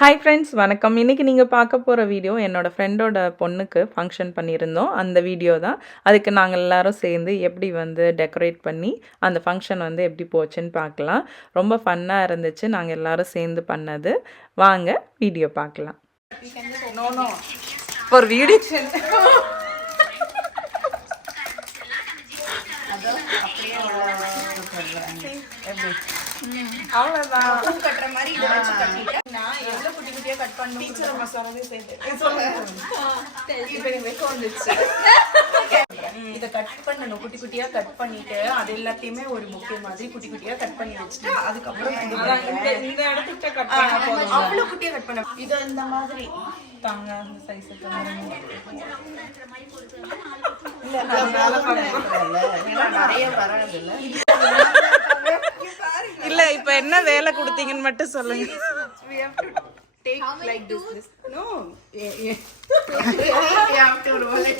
Hi friends, வணக்கம். இன்றைக்கி நீங்கள் பார்க்க போகிற வீடியோ என்னோடய ஃப்ரெண்டோட பொண்ணுக்கு ஃபங்க்ஷன் பண்ணியிருந்தோம். அந்த வீடியோ தான். அதுக்கு நாங்கள் எல்லோரும் சேர்ந்து எப்படி டெக்கரேட் பண்ணி அந்த ஃபங்க்ஷன் எப்படி போச்சுன்னு பார்க்கலாம். ரொம்ப ஃபன்னாக இருந்துச்சு நாங்கள் எல்லோரும் சேர்ந்து பண்ணது. வாங்க வீடியோ பார்க்கலாம். ஒரு வீடியோ அவ்வளோதான். கட்டுற மாதிரி இதை வச்சு கட்டிட்டு நான் எவ்வளோ குட்டி குட்டியாக கட் பண்ணணும். டீச்சர் மசாலாவே சேர்த்து இப்போ வந்துச்சு. இதை கட் பண்ணணும், குட்டி குட்டியாக கட் பண்ணிட்டு அது எல்லாத்தையுமே ஒரு முக்கிய மாதிரி குட்டி குட்டியாக கட் பண்ணி வச்சுட்டு அதுக்கப்புறம் இந்த இடத்துக்கிட்ட கட் பண்ண அவ்வளோ குட்டியாக கட் பண்ண இதை இந்த மாதிரி தாங்க அந்த சைஸுக்கு நிறைய வராது இல்லை. இல்ல இப்ப என்ன வேலை கொடுத்தீங்கன்னு மட்டும் சொல்லுங்க. We have to take like this. No. You have to roll it.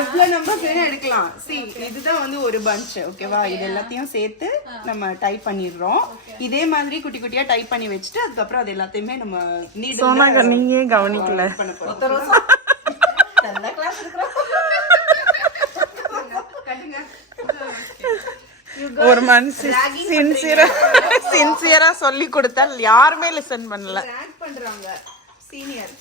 எவ்வளவு நம்பர் வேணா எடுக்கலாம். See, இதுதான் ஒரு bunch, ஓகேவா? இது எல்லாத்தையும் சேர்த்து நம்ம டைப் பண்ணிடுறோம். இதே மாதிரி குட்டி குட்டியா டைப் பண்ணி வச்சுட்டு அதுக்கப்புறம் அது எல்லாத்தையுமே நம்ம நீட் சோனாக நீங்க கவனிக்கல. நல்ல கிளாஸ் இருக்குறோம். ஒரு மனுஷன் சின்சியரா சொல்லி கொடுத்தா யாருமே லிசன் பண்ணல. பண்றாங்க சீனியர்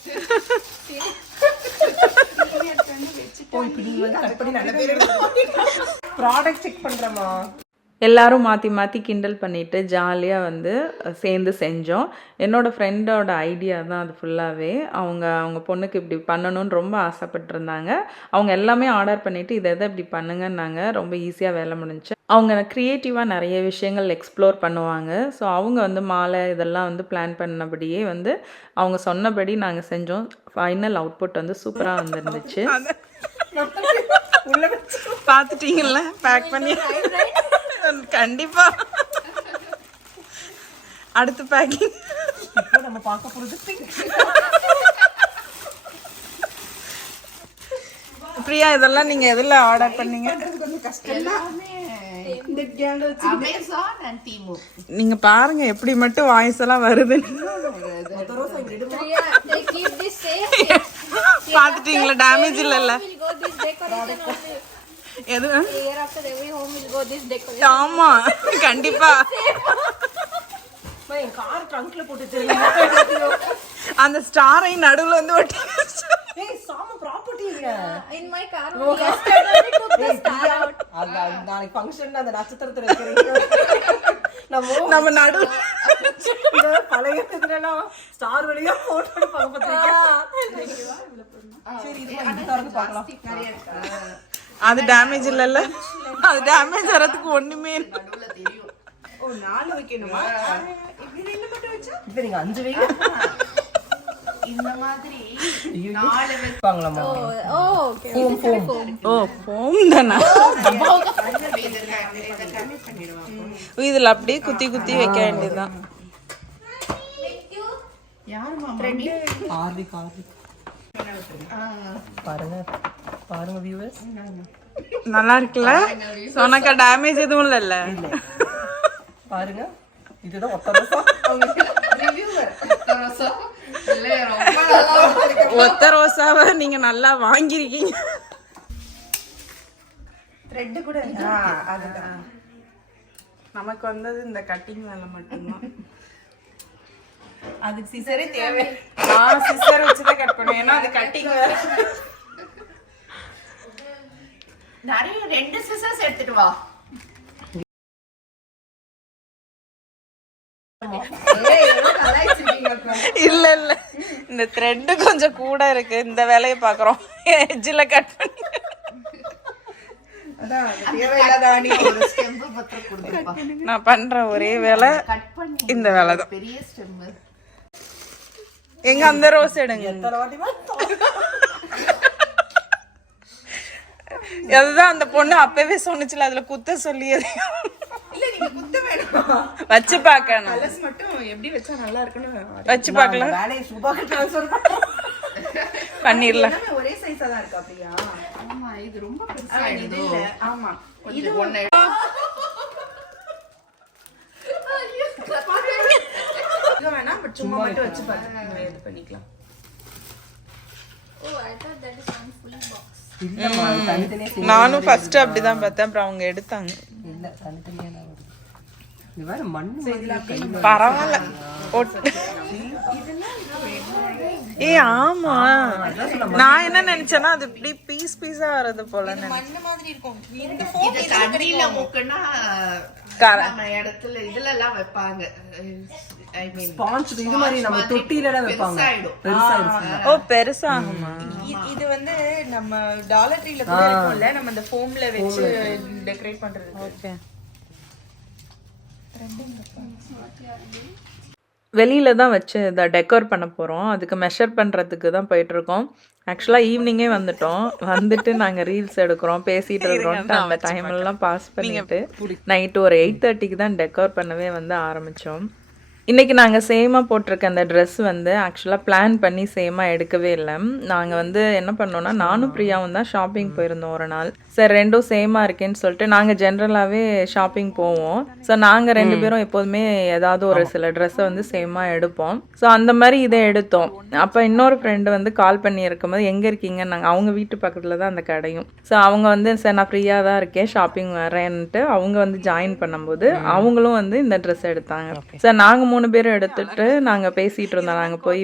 ப்ராடக்ட் செக் பண்றமா. எல்லாரும் மாற்றி மாற்றி கிண்டல் பண்ணிவிட்டு ஜாலியாக சேர்ந்து செஞ்சோம். என்னோடய ஃப்ரெண்டோட ஐடியா தான் அது ஃபுல்லாகவே. அவங்க பொண்ணுக்கு இப்படி பண்ணணும்னு ரொம்ப ஆசைப்பட்டிருந்தாங்க. அவங்க எல்லாமே ஆர்டர் பண்ணிவிட்டு இதை இப்படி பண்ணுங்கன்னாங்க. ரொம்ப ஈஸியாக வேலை முடிஞ்சு. அவங்க க்ரியேட்டிவாக நிறைய விஷயங்கள் எக்ஸ்ப்ளோர் பண்ணுவாங்க. ஸோ அவங்க மாலை இதெல்லாம் பிளான் பண்ணபடியே அவங்க சொன்னபடி நாங்கள் செஞ்சோம். ஃபைனல் அவுட்புட் சூப்பராக வந்துருந்துச்சு. பார்த்துட்டீங்கல்ல பேக் பண்ணி. கண்டிப்பா அடுத்த பேக்கிங் நம்ம பார்க்க போறது. பிரியா, இதெல்லாம் நீங்க எதுல ஆர்டர் பண்ணீங்க? கொஞ்சம் கஷ்டம் தான். நீங்க பாருங்க எப்படி மட்டும் வாய்ஸ் எல்லாம் வருது. பாத்துட்டீங்களா? டேமேஜ் இல்லல்ல? எது? ஆமா கண்டிப்பா. அந்த ஸ்டாரை நடுவுல ஒட்டி நம்ம நடு பழைய ஸ்டார் வழியா போட்டோ அது டேமேஜ் இல்லல்ல? அது டேமேஜ் வரதுக்கு ஒண்ணுமே தெரியும். ஓ 4 வைக்கணுமா? இது என்ன மட்டும் வெச்சா? இப்போ நீங்க 5 வைங்க. இந்த மாதிரி 4 வைப்பாங்களாமா? ஓ ஓகே. ஓ ஃபோம் தானா? இதுல அப்படியே குத்தி குத்தி வைக்க வேண்டியதுதான். யாருமா? த்ரெட் ஆர்விக் பாருங்க வியூவர்ஸ், நல்லா இருக்குல்ல? சோனாக்கா டேமேஜ் எதுவும் இல்லல்ல? பாருங்க, இதுதான் ஒத்த ரோசாவை நீங்க நல்லா வாங்கிருக்கீங்க. த்ரெட் கூட அதுதான் நமக்கு வந்தது. இந்த கட்டிங் வேலை மட்டும்தான். அதுக்கு சிசரே தேவை. நான் சிசர் வச்சுதான் கட் பண்ணுவேன். ஏன்னா அது கட்டிங் வேற. நிறைய 2 சிசர்ஸ் எடுத்துட்டு வா. இல்ல இல்ல, இந்த த்ரெட் கொஞ்சம் கூட இருக்கு. இந்த வேலையை பாக்குறோம். எட்ஜ்ல கட் பண்ணி நான் பண்ற ஒரே வேலை இந்த வேலை தான். எங்க அந்த ரோஸ் எடுங்க. அதுதான் அந்த பொண்ணு அப்பவே சொன்னுச்சுல, அதுல குத்த சொல்லியது. வச்சு பார்க்கணும். எப்படி வச்சா நல்லா இருக்குன்னு வச்சு பார்க்கலாம். பண்ணிடலாம். ஒரே சைஸா தான் இருக்கு. அப்படியா? ஆமா, இது ரொம்ப பெருசா இருக்கு. ஆமா, இது ஒண்ணே. வேணா சும்மா மட்டும் வச்சு பார்த்து இது பண்ணிக்கலாம். நானும் ஃபர்ஸ்ட் அப்படிதான் பார்த்தேன், அப்புறம் அவங்க எடுத்தாங்க. பரவாயில்ல. ஏ ஆமா, நான் என்ன நினைச்சேன்னா அது இப்படி பீஸ் பீஸா வரது போல மண்ணு மாதிரி இருக்கும். இது தண்ணில முக்கனா இடத்துல இதுல எல்லாம் வைப்பாங்க. இது மாதிரி நம்ம தொட்டில வைப்பாங்க. ஓ பெருசாகுமா? இது வந்து நம்ம டாலர் ட்ரீல கூட இருக்கும்ல, நம்ம அந்த ஃபோம்ல வச்சு டெக்கரேட் பண்றது. ஓகே. வெளியில தான் வச்சு இதை டெக்கோர் பண்ண போகிறோம். அதுக்கு மெஷர் பண்ணுறதுக்கு தான் போயிட்டுருக்கோம். ஆக்சுவலாக ஈவினிங்கே வந்துட்டு நாங்கள் ரீல்ஸ் எடுக்கிறோம், பேசிகிட்டு இருக்கிறோம். அந்த டைம்லாம் பாஸ் பண்ணிட்டு நைட்டு ஒரு 8:30க்கு தான் டெக்கோர் பண்ணவே ஆரம்பித்தோம். இன்றைக்கி நாங்கள் சேமாக போட்டிருக்க அந்த ட்ரெஸ் ஆக்சுவலாக பிளான் பண்ணி சேமாக எடுக்கவே இல்லை. நாங்கள் என்ன பண்ணோன்னா, நானும் பிரியாவும் தான் ஷாப்பிங் போயிருந்தோம் ஒரு நாள். சரி ரெண்டும் சேமாக இருக்கேன்னு சொல்லிட்டு நாங்கள் ஜென்ரலாகவே ஷாப்பிங் போவோம். ஸோ நாங்கள் 2 பேரும் எப்போதுமே ஏதாவது ஒரு சில ட்ரெஸ்ஸை சேமாக எடுப்போம். ஸோ அந்த மாதிரி இதை எடுத்தோம். அப்போ இன்னொரு ஃப்ரெண்டு கால் பண்ணி இருக்கும்போது எங்கே இருக்கீங்கன்னு நாங்கள், அவங்க வீட்டு பக்கத்தில் தான் அந்த கடையும். ஸோ அவங்க சரி நான் ஃப்ரீயாக தான் இருக்கேன், ஷாப்பிங் வரேன்ட்டு அவங்க ஜாயின் பண்ணும்போது அவங்களும் இந்த ட்ரெஸ் எடுத்தாங்க. ஸோ நாங்கள் 3 பேரும் எடுத்துட்டு நாங்கள் பேசிகிட்டு இருந்தோம். நாங்கள் போய்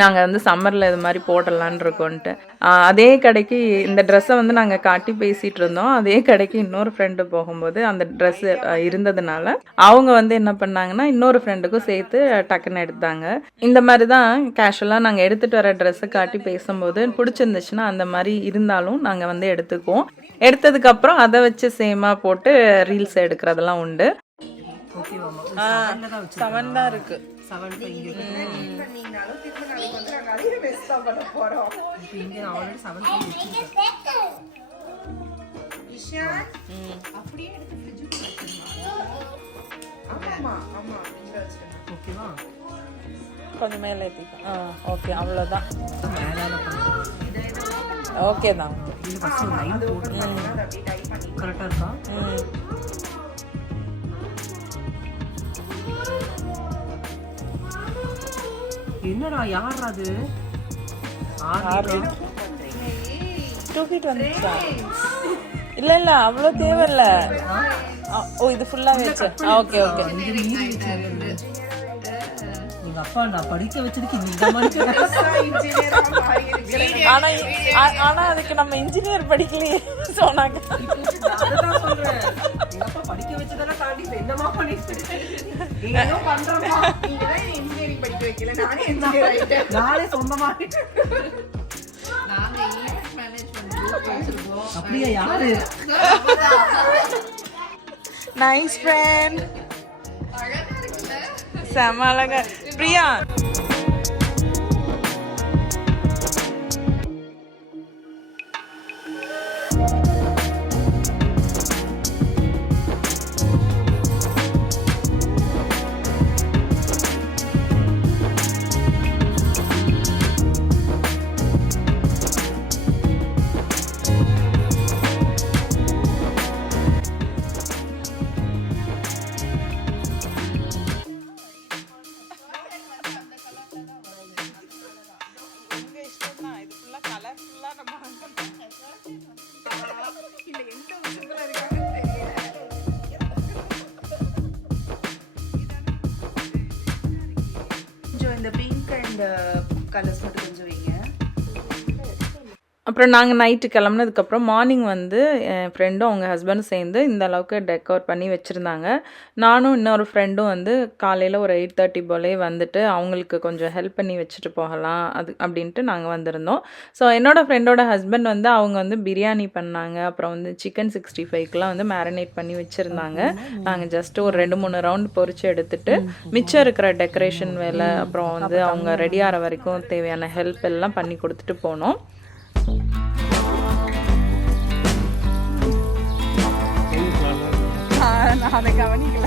நாங்கள் சம்மரில் இது மாதிரி போடலான்னு இருக்கோன்ட்டு அதே கடைக்கு இந்த ட்ரெஸ்ஸை நாங்கள் காட்டி பேசிகிட்டு இருந்தோம். அதே கடைக்கு இன்னொரு ஃப்ரெண்டு போகும்போது அந்த ட்ரெஸ் இருந்ததுனால அவங்க என்ன பண்ணாங்கன்னா இன்னொரு ஃப்ரெண்டுக்கும் சேர்த்து டக்குன்னு எடுத்தாங்க. இந்த மாதிரி தான் கேஷுவலாக நாங்கள் எடுத்துகிட்டு வர ட்ரெஸ்ஸை காட்டி பேசும்போது பிடிச்சிருந்துச்சுன்னா அந்த மாதிரி இருந்தாலும் நாங்கள் எடுத்துக்குவோம். எடுத்ததுக்கப்புறம் அதை வச்சு சேமாக போட்டு ரீல்ஸ் எடுக்கிறதெல்லாம் உண்டு. செவன் தான் இருக்கு. கொஞ்சம் மேலே ஏற்றிக்கலாம். ஓகே அவ்வளோதான். ஓகே தான். கரெக்டாக இருக்கா? என்னடா யார் அது? தூக்கிட்டு வந்துச்சா? இல்ல இல்ல அவ்வளோ தேவையில்ல. ஓ இது ஃபுல்லா வச்சு. Okay okay. எங்க அப்பா நான் படிக்க வச்சதுக்கு ஆனா அதுக்கு நம்ம இன்ஜினியர் படிக்கலையே சொன்னாங்க. படிக்க வச்சதெல்லாம் தாண்டி என்னமா பண்ணிட்டு இன்ஜினியரிங் படிக்க வைக்கல, நானே இன்ஜினியர் ஆயிட்டேன். நானே சொந்தமா நாங்க ஈவென்ட் மேனேஜ்மென்ட் வச்சிருக்கோம். அப்படியே யாரு? Nice friend. அழகா இருக்குல்ல? செம அழகா. பிரியா இந்த பிங்க் அண்ட் கலர்ஸ் மட்டும் கொஞ்சம் வைங்க. அப்புறம் நாங்கள் நைட்டு கிளம்புனதுக்கப்புறம் மார்னிங் என் ஃப்ரெண்டும் அவங்க ஹஸ்பண்டும் சேர்ந்து இந்த அளவுக்கு டெக்கோர் பண்ணி வச்சுருந்தாங்க. நானும் இன்னொரு ஃப்ரெண்டும் காலையில் ஒரு 8:30 போலே அவங்களுக்கு கொஞ்சம் ஹெல்ப் பண்ணி வச்சுட்டு போகலாம் அப்படின்ட்டு நாங்கள் வந்திருந்தோம். ஸோ என்னோடய ஃப்ரெண்டோட ஹஸ்பண்ட் அவங்க பிரியாணி பண்ணாங்க. அப்புறம் சிக்கன் 65க்குலாம் மேரினேட் பண்ணி வச்சுருந்தாங்க. நாங்கள் ஜஸ்ட்டு ஒரு 2-3 ரவுண்ட் பொரிச்சு எடுத்துட்டு மிச்சம் இருக்கிற டெக்கரேஷன் வேலை அப்புறம் அவங்க ரெடி ஆகிற வரைக்கும் தேவையான ஹெல்ப் எல்லாம் பண்ணி கொடுத்துட்டு போனோம். நான் அதை கவனிக்கல.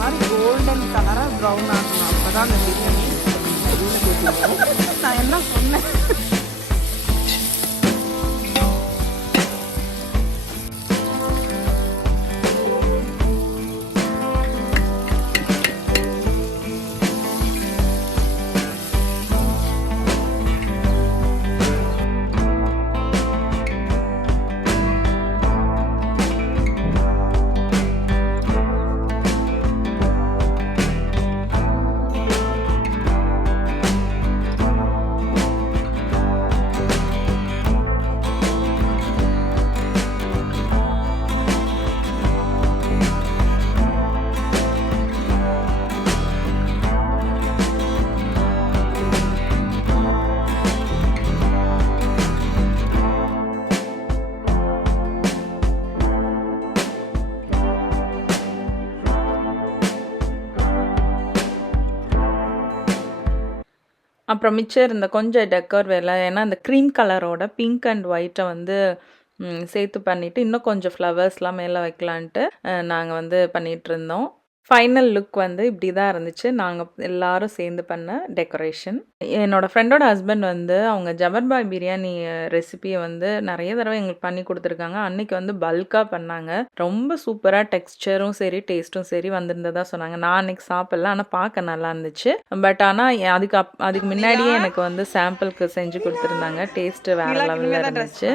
மாதிரி கோல்டன் கலராக ப்ரௌன் ஆகணும். அப்போ தான் அந்த பிரியாணி நான் என்ன சொன்னேன். அப்புறம் மிச்சம் இருந்த கொஞ்சம் டெக்கர் வேலை, ஏன்னா அந்த க்ரீம் கலரோட பிங்க் அண்ட் ஒயிட்டை வந்து சேர்த்து பண்ணிவிட்டு இன்னும் கொஞ்சம் ஃப்ளவர்ஸ்லாம் மேலே வைக்கலான்ட்டு நாங்கள் வந்து பண்ணிகிட்ருந்தோம். ஃபைனல் லுக் வந்து இப்படி தான் இருந்துச்சு. நாங்கள் எல்லாரும் சேர்ந்து பண்ண டெக்கரேஷன். என்னோடய ஃப்ரெண்டோட ஹஸ்பண்ட் வந்து அவங்க ஜபர்பாய் பிரியாணி ரெசிபியை வந்து நிறைய தடவை எங்களுக்கு பண்ணி கொடுத்துருக்காங்க. அன்றைக்கி வந்து பல்காக பண்ணாங்க. ரொம்ப சூப்பராக டெக்ஸ்சரும் சரி டேஸ்ட்டும் சரி வந்திருந்ததா சொன்னாங்க. நான் அன்றைக்கி சாப்பிடல, ஆனால் பார்க்க நல்லா இருந்துச்சு. பட் ஆனால் அதுக்கு முன்னாடியே எனக்கு வந்து சாம்பிளுக்கு செஞ்சு கொடுத்துருந்தாங்க. டேஸ்ட்டு வேறு லெவலில் இருந்துச்சு.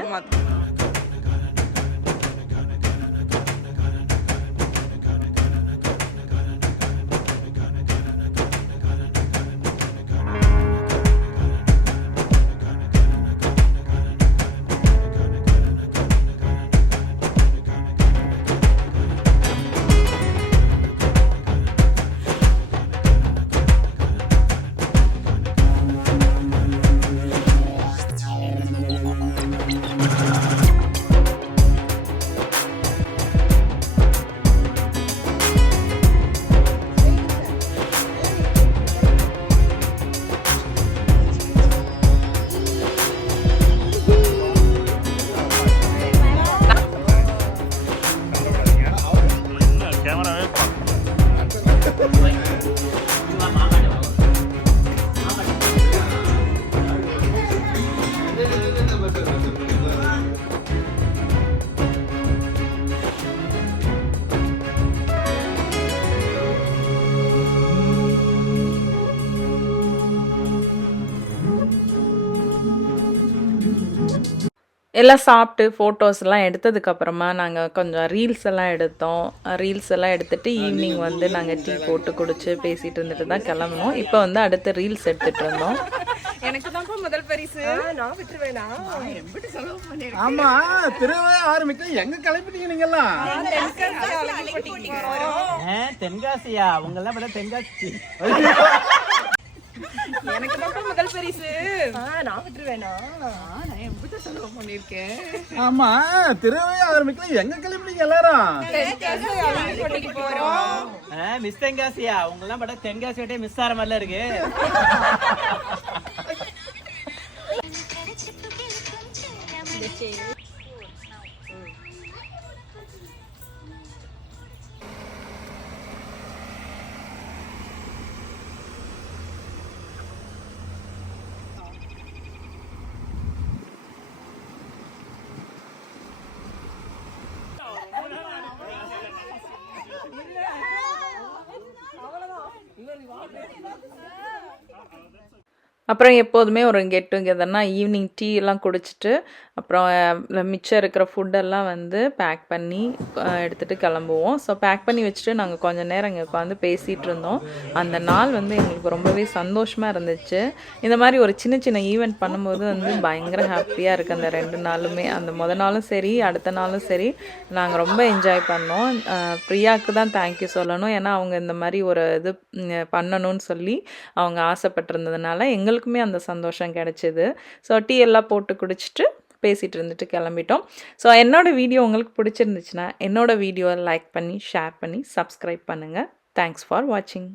எல்லாம் சாப்பிட்டு ஃபோட்டோஸ்லாம் எடுத்ததுக்கப்புறமா நாங்கள் கொஞ்சம் ரீல்ஸ் எல்லாம் எடுத்தோம். ரீல்ஸ் எல்லாம் எடுத்துகிட்டு ஈவினிங் வந்து நாங்கள் டீ போட்டு குடிச்சு பேசிகிட்டு இருந்துட்டு தான் கிளம்புனோம். இப்போ வந்து அடுத்து ரீல்ஸ் எடுத்துகிட்டு இருந்தோம். எனக்கு தான் முதல் பரிசு. நான் விட்டுருவேனா? ஆமா, திருவே ஆரம்பிக்க எங்க கிளம்பிட்டீங்க நீங்கெல்லாம்? தென்காசியா? அவங்க எல்லாம் விட தென்காசி. எனக்கு தான் முதல் பரிசு. நான் விட்டுருவேனா? நான் எப்படி செலவு பண்ணிருக்கேன். ஆமா, திருவே ஆரம்பிக்கல எங்க கிளம்பிட்டீங்க எல்லாரும்? மிஸ் தென்காசியா? அவங்க எல்லாம் விட தென்காசி விட்டே மிஸ் ஆற மாதிரில இருக்கு. அப்புறம் எப்போதுமே ஒரு கெட் டுகெதர்னா ஈவினிங் டீ எல்லாம் குடிச்சிட்டு அப்புறம் மிச்சம் இருக்கிற ஃபுட்டெல்லாம் வந்து பேக் பண்ணி எடுத்துகிட்டு கிளம்புவோம். ஸோ பேக் பண்ணி வச்சுட்டு நாங்கள் கொஞ்சம் நேரம் இங்கே உட்காந்து பேசிகிட்டு இருந்தோம். அந்த நாள் வந்து எங்களுக்கு ரொம்பவே சந்தோஷமாக இருந்துச்சு. இந்த மாதிரி ஒரு சின்ன சின்ன ஈவெண்ட் பண்ணும்போது வந்து பயங்கர ஹாப்பியாக இருக்குது அந்த 2 நாளுமே. அந்த மொதல் நாளும் சரி அடுத்த நாளும் சரி நாங்கள் ரொம்ப என்ஜாய் பண்ணோம். பிரியாவுக்கு தான் தேங்க்யூ சொல்லணும். ஏன்னா அவங்க இந்த மாதிரி ஒரு இது பண்ணணும்னு சொல்லி அவங்க ஆசைப்பட்டிருந்ததுனால எங்களுக்குமே அந்த சந்தோஷம் கிடைச்சிது. ஸோ டீ எல்லாம் போட்டு குடிச்சிட்டு பேசிகிட்டு இருந்துட்டு கிளம்பிட்டோம். ஸோ என்னோடய வீடியோ உங்களுக்கு பிடிச்சிருந்துச்சுன்னா என்னோடய வீடியோவை லைக் பண்ணி ஷேர் பண்ணி சப்ஸ்கிரைப் பண்ணுங்கள். தேங்க்ஸ் ஃபார் வாட்சிங்.